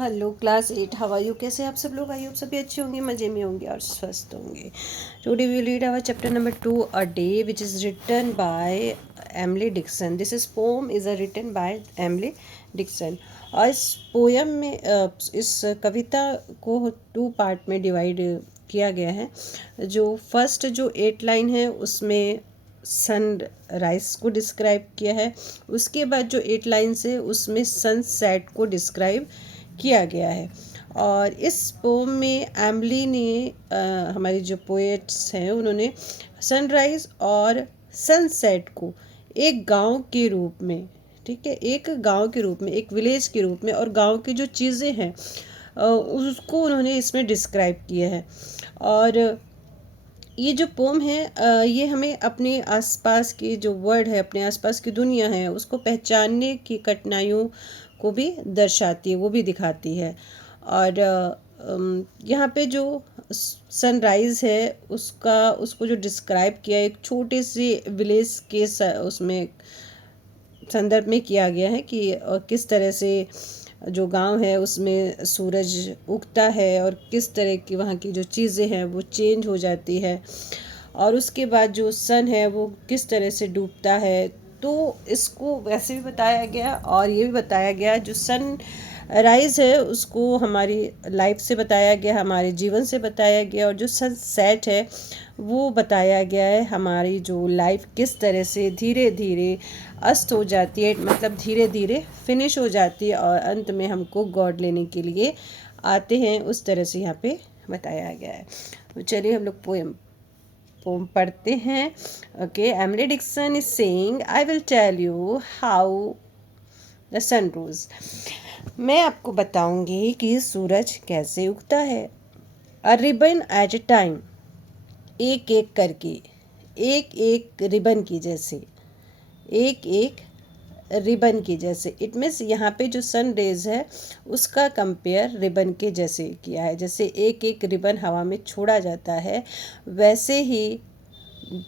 Hello class 8, how are you? कैसे आप सब लोग? आई होप सभी अच्छे होंगे, मज़े में होंगे और स्वस्थ होंगे। Today we will read our chapter number 2 a day which is written by Emily Dickson. This is poem is written by Emily Dickson. और इस पोयम में इस कविता को 2 पार्ट में डिवाइड किया गया है। जो फर्स्ट जो 8 लाइन है उसमें सन राइज को डिस्क्राइब किया है। उसके बाद जो 8 लाइन्स है उसमें सनसेट को डिस्क्राइब किया गया है। और इस पोम में एमिली ने हमारी जो पोएट्स हैं उन्होंने सनराइज़ और सनसेट को एक गांव के रूप में, ठीक है, एक गांव के रूप में, एक विलेज के रूप में, और गांव की जो चीज़ें हैं उसको उन्होंने इसमें डिस्क्राइब किया है। और ये जो पोम है ये हमें अपने आसपास की जो वर्ल्ड है, अपने आसपास की दुनिया है, उसको पहचानने की कठिनाइयों को भी दर्शाती है, वो भी दिखाती है। और यहाँ पे जो सनराइज़ है उसको जो डिस्क्राइब किया एक छोटे से विलेज के उसमें संदर्भ में किया गया है कि किस तरह से जो गांव है उसमें सूरज उगता है और किस तरह की वहाँ की जो चीज़ें हैं वो चेंज हो जाती है, और उसके बाद जो सन है वो किस तरह से डूबता है। तो इसको वैसे भी बताया गया और ये भी बताया गया, जो सन राइज़ है उसको हमारी लाइफ से बताया गया, हमारे जीवन से बताया गया, और जो सनसेट है वो बताया गया है हमारी जो लाइफ किस तरह से धीरे धीरे अस्त हो जाती है, मतलब धीरे धीरे फिनिश हो जाती है और अंत में हमको गॉड लेने के लिए आते हैं। उस तरह से यहाँ पे बताया गया है। तो चलिए हम लोग पोएम पढ़ते हैं। Okay, Emily Dickinson is saying, I will tell you how the sun rose. मैं आपको बताऊंगी कि सूरज कैसे उगता है। A ribbon at a time, एक एक करके, एक एक रिबन की जैसे, एक एक रिबन की जैसे। इट मीन्स यहाँ पे जो सन रेज है उसका कंपेयर रिबन के जैसे किया है। जैसे एक एक रिबन हवा में छोड़ा जाता है, वैसे ही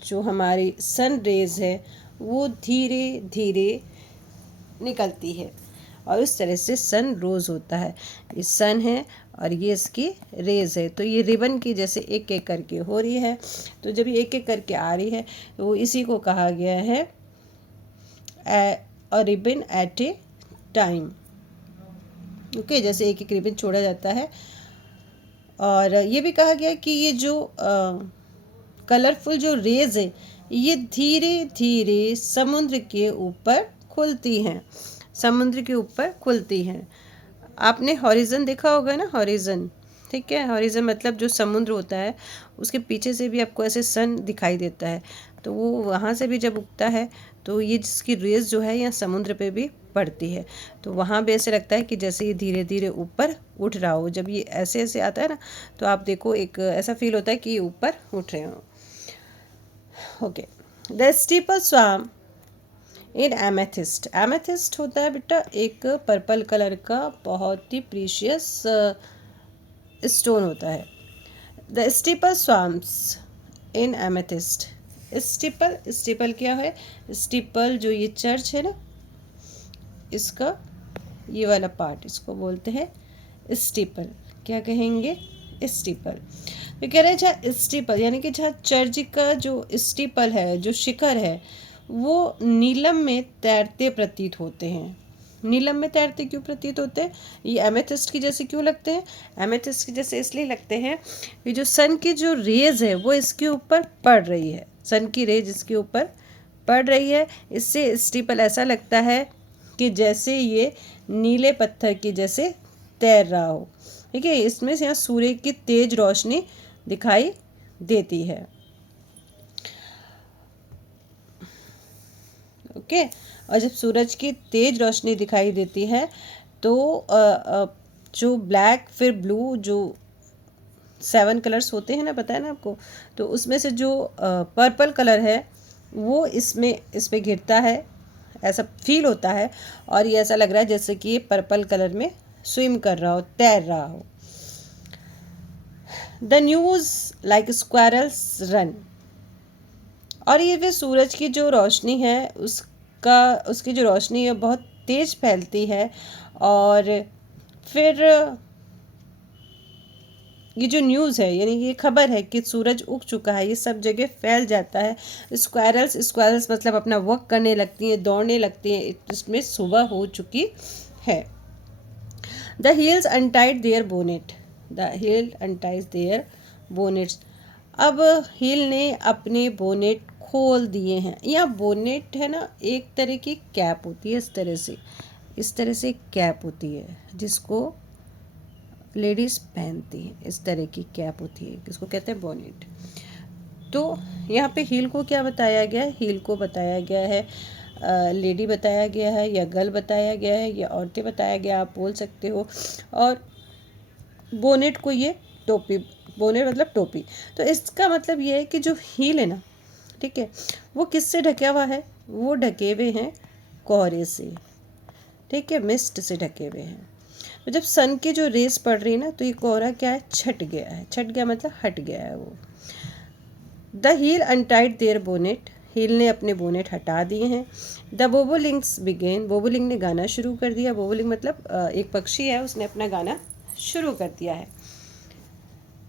जो हमारी सन रेज है वो धीरे धीरे निकलती है, और उस तरह से सन रोज होता है। ये सन है और ये इसकी रेज है, तो ये रिबन की जैसे एक एक करके हो रही है। तो जब ये एक एक करके आ रही है तो वो इसी को कहा गया है a ribbon at a time. Okay, जैसे एक एक रिबन छोड़ा जाता है। और ये भी कहा गया कि ये जो कलरफुल जो रेज है ये धीरे धीरे समुद्र के ऊपर खुलती हैं, समुद्र के ऊपर खुलती हैं। आपने हॉरिजन देखा होगा ना, हॉरिजन, ठीक है, हॉरिजन मतलब जो समुद्र होता है उसके पीछे से भी आपको ऐसे सन दिखाई देता है, तो वो वहाँ से भी जब उगता है तो ये जिसकी रेज जो है यहाँ समुद्र पे भी पड़ती है, तो वहाँ भी ऐसे लगता है कि जैसे ये धीरे धीरे ऊपर उठ रहा हो। जब ये ऐसे ऐसे आता है ना तो आप देखो एक ऐसा फील होता है कि ये ऊपर उठ रहे हो। ओके, द स्टीपल स्वाम इन एमेथिस्ट। एमेथिस्ट होता है बेटा एक पर्पल कलर का बहुत ही प्रीशियस स्टोन होता है। The steeple swarms in amethyst. Steeple, steeple क्या है? स्टीपल जो ये चर्च है ना, इसका ये वाला पार्ट, इसको बोलते हैं स्टीपल। क्या कहेंगे? स्टीपल। तो कह रहे हैं जहाँ स्टीपल यानी कि जहाँ चर्च का जो स्टीपल है, जो शिखर है, वो नीलम में तैरते प्रतीत होते हैं। नीलम में तैरते क्यों प्रतीत होते हैं? ये एमेथिस्ट की जैसे क्यों लगते हैं? एमेथिस्ट की जैसे इसलिए लगते हैं कि जो सन की जो रेज है वो इसके ऊपर पड़ रही है, सन की रेज इसके ऊपर पड़ रही है। इससे स्टीपल ऐसा लगता है कि जैसे ये नीले पत्थर की जैसे तैर रहा हो। ठीक है, इसमें से यहाँ सूर्य की तेज रोशनी दिखाई देती है। ओके, और जब सूरज की तेज रोशनी दिखाई देती है तो जो ब्लैक फिर ब्लू जो 7 कलर्स होते हैं ना, पता है ना आपको, तो उसमें से जो पर्पल कलर है वो इस पे घिरता है, ऐसा फील होता है, और ये ऐसा लग रहा है जैसे कि ये पर्पल कलर में स्विम कर रहा हो, तैर रहा हो। The news like squirrels run. और ये भी सूरज की जो रोशनी है उसकी जो रोशनी है बहुत तेज़ फैलती है, और फिर ये जो न्यूज़ है यानी ये खबर है कि सूरज उग चुका है, ये सब जगह फैल जाता है। स्क्वायरल्स स्क्वायरल्स मतलब अपना वर्क करने लगती हैं, दौड़ने लगती हैं, इसमें सुबह हो चुकी है। The hills untied their bonnet, the hill untied their bonnets. अब हील ने अपने बोनेट खोल दिए हैं। यह बोनेट है ना, एक तरह की कैप होती है, इस तरह से कैप होती है जिसको लेडीज़ पहनती हैं। इस तरह की कैप होती है, इसको कहते हैं बोनेट। तो यहाँ पे हील को क्या बताया गया है? हील को बताया गया है लेडी बताया गया है, या गर्ल बताया गया है, या औरतें बताया गया, आप बोल सकते हो। और बोनेट को ये टोपी, बोनेट मतलब टोपी। तो इसका मतलब ये है कि जो हील है ना, ठीक है, वो किससे ढका हुआ है? वो ढके हुए हैं कोहरे से, ठीक है, मिस्ट से ढके हुए हैं। तो जब सन की जो रेस पड़ रही है ना, तो ये कोहरा क्या है? छट गया है। छट गया मतलब हट गया है वो। The hill untied their bonnet, hill ने अपने बोनेट हटा दिए हैं। द बोबोलिंग्स बिगेन, बोबोलिंग ने गाना शुरू कर दिया। बोबोलिंग मतलब एक पक्षी है, उसने अपना गाना शुरू कर दिया है।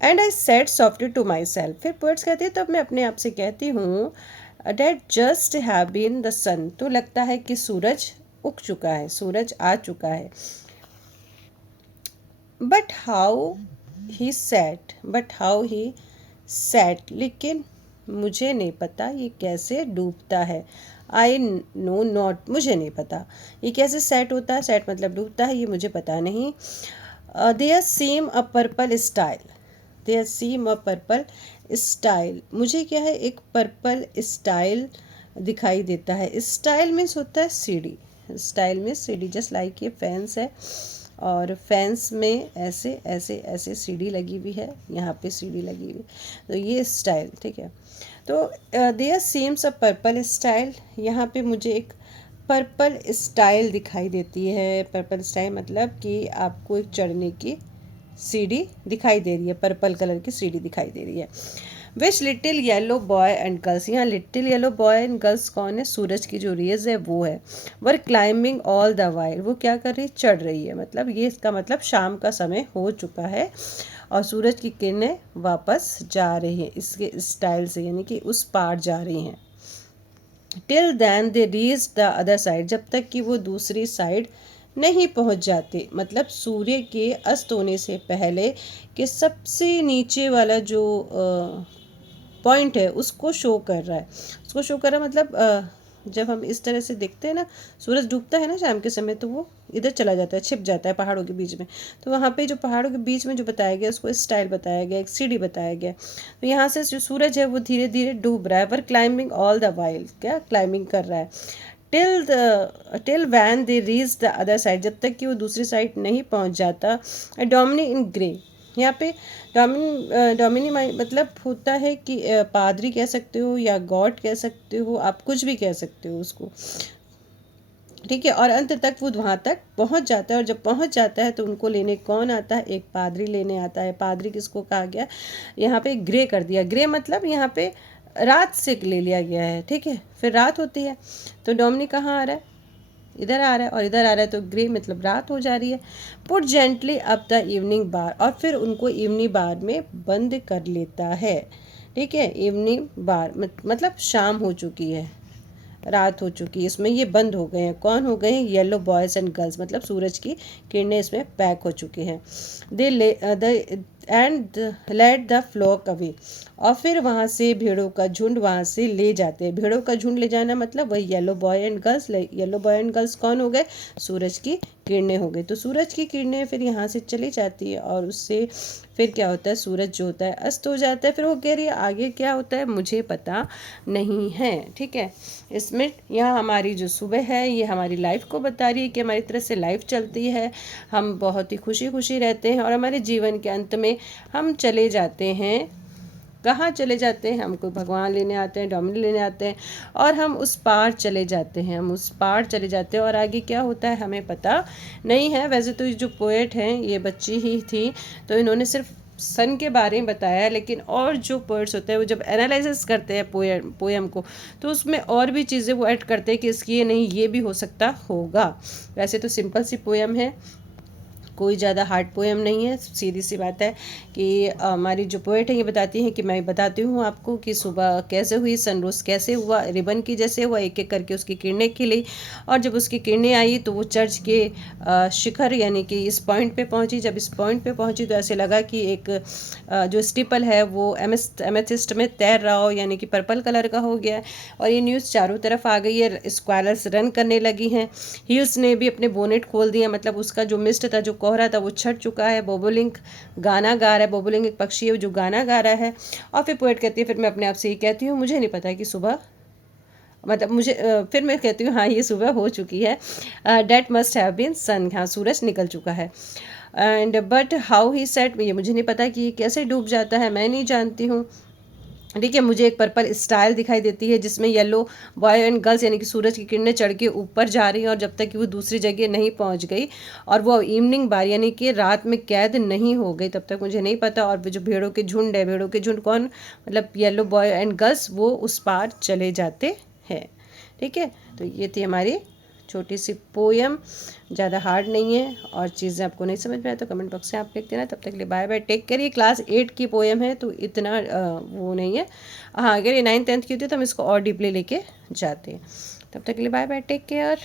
And I said softly to myself, फिर पोएट्स कहती है तब मैं अपने आप से कहती हूँ, that just have been the sun, तो लगता है कि सूरज उग चुका है, सूरज आ चुका है। बट हाउ ही सेट, लेकिन मुझे नहीं पता ये कैसे डूबता है। आई नो नॉट, मुझे नहीं पता ये कैसे सेट होता है। सेट मतलब डूबता है, ये मुझे पता नहीं। There seem a purple stile, there seem a purple stile, मुझे क्या है? एक पर्पल स्टाइल दिखाई देता है। स्टाइल मीन्स होता है सीढ़ी, स्टाइल में सीढ़ी, जस्ट लाइक ये फैंस है, और फैंस में ऐसे ऐसे ऐसे सीढ़ी लगी हुई है, यहाँ पे सीढ़ी लगी हुई, तो ये स्टाइल, ठीक है। तो there seems a purple stile, यहाँ पे मुझे एक पर्पल स्टाइल दिखाई देती है। पर्पल स्टाइल मतलब कि आपको एक चढ़ने की सीढ़ी दिखाई दे रही है, पर्पल कलर की सीढ़ी दिखाई दे रही है। Which little yellow boy and girls, यहाँ little yellow boy and girls कौन है? सूरज की जो रेज है वो है। Were climbing all the while, वो क्या कर रही है? चढ़ रही है। मतलब ये इसका मतलब शाम का समय हो चुका है और सूरज की किरणें वापस जा रही हैं इसके स्टाइल से, यानी कि उस पार जा रही हैं। Till then they reach the other side, जब तक कि वो दूसरी साइड नहीं पहुंच जाते। मतलब सूर्य के अस्त होने से पहले कि सबसे नीचे वाला जो पॉइंट है उसको शो कर रहा है, उसको शो कर रहा है। मतलब जब हम इस तरह से देखते हैं ना, सूरज डूबता है ना शाम के समय, तो वो इधर चला जाता है, छिप जाता है पहाड़ों के बीच में। तो वहाँ पे जो पहाड़ों के बीच में जो बताया गया, उसको स्टाइल बताया गया, एक सीढ़ी बताया गया। तो यहाँ से जो सूरज है वो धीरे धीरे डूब रहा है, पर क्लाइंबिंग ऑल द वाइल, क्या क्लाइंबिंग कर रहा है। Till when they reach the other side, जब तक कि वो दूसरी साइड नहीं पहुँच जाता। डोमिनी इन ग्रे, यहाँ पे डोमिनी मतलब होता है कि पादरी कह सकते हो या गॉड कह सकते हो, आप कुछ भी कह सकते हो उसको, ठीक है। और अंत तक वो वहाँ तक पहुँच जाता है, और जब पहुँच जाता है तो उनको लेने कौन आता है? एक पादरी लेने आता है। पादरी किसको कहा गया? यहाँ पे ग्रे कर दिया, ग्रे मतलब यहाँ पे रात से ले लिया गया है, ठीक है। फिर रात होती है तो डोमिनी कहाँ आ रहा है? इधर आ रहा है, और इधर आ रहा है, तो ग्रे मतलब रात हो जा रही है। Put gently up the evening bar, और फिर उनको इवनिंग बार में बंद कर लेता है, ठीक है। इवनिंग बार मतलब शाम हो चुकी है, रात हो चुकी है, इसमें ये बंद हो गए हैं। कौन हो गए हैं? येलो बॉयज़ एंड गर्ल्स, मतलब सूरज की किरणें इसमें पैक हो चुकी हैं। They and let the flock away, और फिर वहाँ से भेड़ों का झुंड वहाँ से ले जाते हैं। भेड़ों का झुंड ले जाना मतलब वही yellow boy and girls. Yellow boy and girls कौन हो गए? सूरज की किरणें हो गई। तो सूरज की किरणें फिर यहाँ से चली जाती है, और उससे फिर क्या होता है? सूरज जो होता है अस्त हो जाता है। फिर वो कह रही है आगे क्या होता है मुझे पता नहीं है, ठीक है। इसमें यहाँ हमारी जो सुबह है ये हमारी लाइफ को बता रही है कि हमारी तरह से लाइफ चलती है, हम बहुत ही खुशी खुशी रहते हैं, और हमारे जीवन के अंत में हम चले जाते हैं। कहाँ चले जाते हैं? हमको भगवान लेने आते हैं, डोमिनी लेने आते हैं, और हम उस पार चले जाते हैं, हम उस पार चले जाते हैं, और आगे क्या होता है हमें पता नहीं है। वैसे तो ये जो पोएट हैं ये बच्ची ही थी, तो इन्होंने सिर्फ सन के बारे में बताया, लेकिन और जो पोएट्स होते हैं वो जब एनालिसिस करते हैं पोएम को, तो उसमें और भी चीज़ें वो ऐड करते हैं कि इसकी ये नहीं, ये भी हो सकता होगा। वैसे तो सिंपल सी पोएम है, कोई ज़्यादा हार्ड पोएम नहीं है, सीधी सी बात है कि हमारी जो पोएट है ये बताती हैं कि मैं बताती हूँ आपको कि सुबह कैसे हुई, सनरोज कैसे हुआ, रिबन की जैसे हुआ, एक एक करके उसकी किरणें खिली, और जब उसकी किरणें आई तो वो चर्च के शिखर यानी कि इस पॉइंट पे पहुंची। जब इस पॉइंट पे पहुंची तो ऐसे लगा कि एक जो स्टीपल है वो एमेथिस्ट में तैर रहा हो, यानी कि पर्पल कलर का हो गया है। और ये न्यूज़ चारों तरफ आ गई है, स्क्वायलर्स रन करने लगी हैं, हील्स ने भी अपने बोनेट खोल दिया, मतलब उसका जो मिस्ट था, जो कोहरा था, वो छट चुका है। बोबोलिंक गाना गा रहा है, बोबोलिंक एक पक्षी है जो गाना गा रहा है। और फिर पोएट कहती है, फिर मैं अपने आप से ये कहती हूँ, मुझे नहीं पता कि सुबह, मतलब मुझे फिर मैं कहती हूँ हाँ ये सुबह हो चुकी है, डेट मस्ट हैव बीन सन, हाँ सूरज निकल चुका है। And but how he set, ये मुझे नहीं पता कि ये कैसे डूब जाता है, मैं नहीं जानती हूँ। ठीक है, मुझे एक पर्पल स्टाइल दिखाई देती है जिसमें येलो बॉय एंड गर्ल्स यानी कि सूरज की किरणें चढ़ के ऊपर जा रही हैं, और जब तक कि वो दूसरी जगह नहीं पहुंच गई और वो इवनिंग बार यानी कि रात में कैद नहीं हो गई तब तक मुझे नहीं पता। और वो जो भेड़ों के झुंड है, भेड़ों के झुंड कौन, मतलब येलो बॉय एंड गर्ल्स, वो उस पार चले जाते हैं। ठीक है, तो ये थी हमारी छोटी सी पोएम, ज़्यादा हार्ड नहीं है, और चीज़ें आपको नहीं समझ में आए तो कमेंट बॉक्स में आप लिख देना। तब तक के लिए बाय बाय, टेक केयर। ये क्लास 8 की पोएम है तो इतना वो नहीं है। हाँ, अगर ये 9th 10th की होती है तो हम इसको और डीपली लेके जाते हैं। तब तक के लिए बाय बाय, टेक केयर।